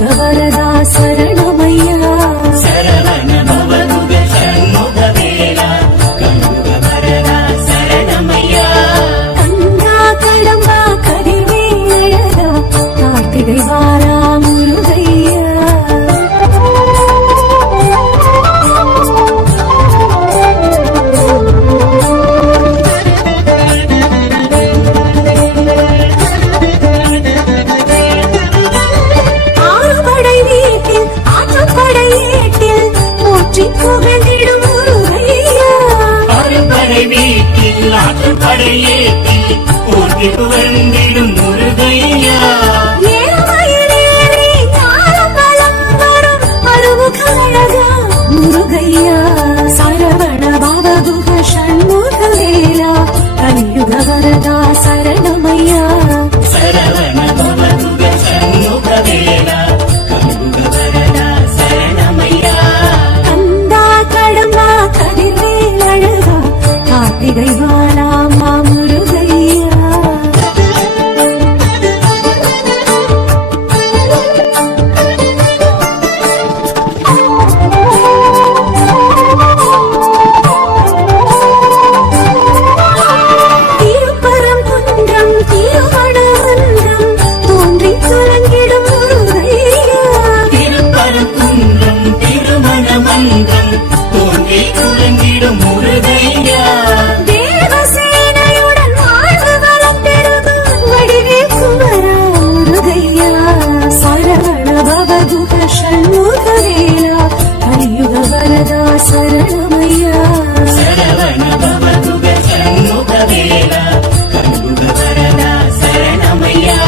கலியுக வரதா சரணமையா சரவண பவதுக சண்முக வேலா கலியுக வரதா சரணமையா கந்தா கடம்பா கதிர்வேலழகா கார்த்திகை வாரா முருகையா வீட்டில் ஆற்றுப்படையேற்றில் போற்றி புகழ்ந்திடும் முருகையா முருகையா சரவண பவதுக சண்முக வேலா கலியுக வரதா சரணமையா சரவண பவதுக சண்முக வேலா கலியுக வரதா சரணமையா கந்தா கடம்பா கதிர்வேலழகா கார்த்திகை வாலா முருகையா திருப்பரங்குன்றம் திருவனவன்றம் தோன்றி துலங்கிடும் முருகையா திருப்பரங்குன்றம் திருமணமன்றம் தோன்றி துலங்கிடும் முருகையா தேவசேனையுடன் வாழ்வு வளம் பெருகும் வடிவேல் குமரா முருகையா சரவண பவதுக சண்முக வேலா கலியுக வரதா சரணமையா சரவண பவதுக சண்முக வேலா கலியுக வரதா சரணமையா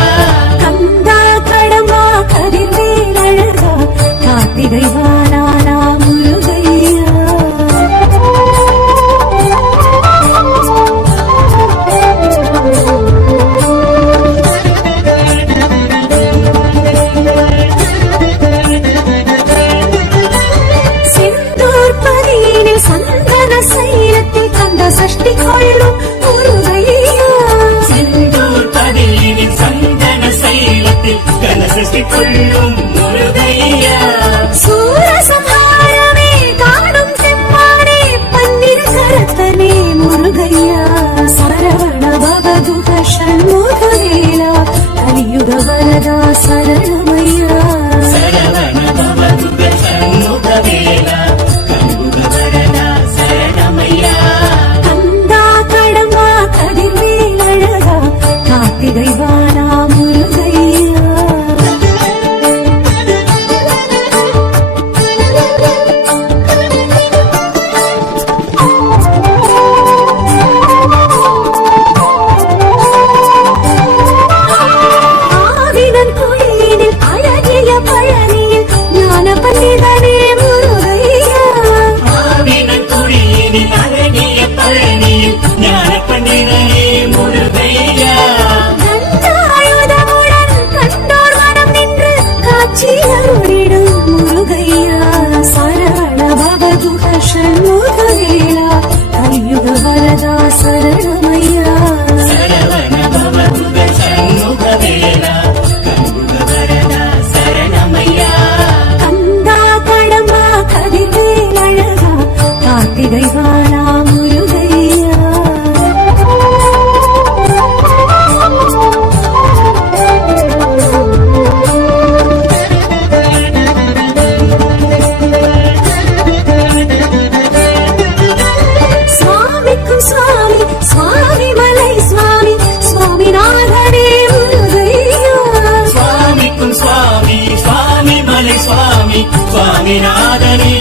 கந்தா கடம்பா கதிர்வேலழகா கார்த்திகை வாலா முருகையா செந்தூர் பதியினில் சந்தன சைலத்தில் கந்த சஷ்டி கொள்ளும் முருகையா செந்தூர் பதியினில் சந்தன சைலத்தில் கனசஷ்டி கொள்ளும் முருகையா சூரசம்ஹாரமே காணும் செம்மானே பன்னிரு கரத்தனே முருகையா சரவண பவதுக சண்முக வேலா கலியுக வரதா சரணமையா சரவண பவதுக சண்முக வேலா கலியுக வரதா சரணமையா கந்தா கடம்பா கதிர்வேலழகா கார்த்திகை வாலா முருகையா ஆவினன் கோயிலில் அழகிய பழனியில் ஞான பண்டிதனே முருகையா ஆவினன் குடியினில் அழகிய பழனியில் ஞான பண்டிதனே முருகையா கந்தாயுதமுடன் கண்டோர் மனம் நின்று காட்சி அருளிடும் முருகையா சரவண பவதுக சண்முக வேலா கலியுக வரதா சரணமையா சரவண பவதுக சண்முக வேலா கலியுக வரதா சரணமையா கந்தா கடம்பா கதிர்வேலழகா கார்த்திகை வாலா முருகையா சுவாமிக்கும் சுவாமி சுவாமி மலை சுவாமி சுவாமிநாதனே முருகையா சுவாமிக்கும் சுவாமி சுவாமி மலை சுவாமி சுவாமிநாதனே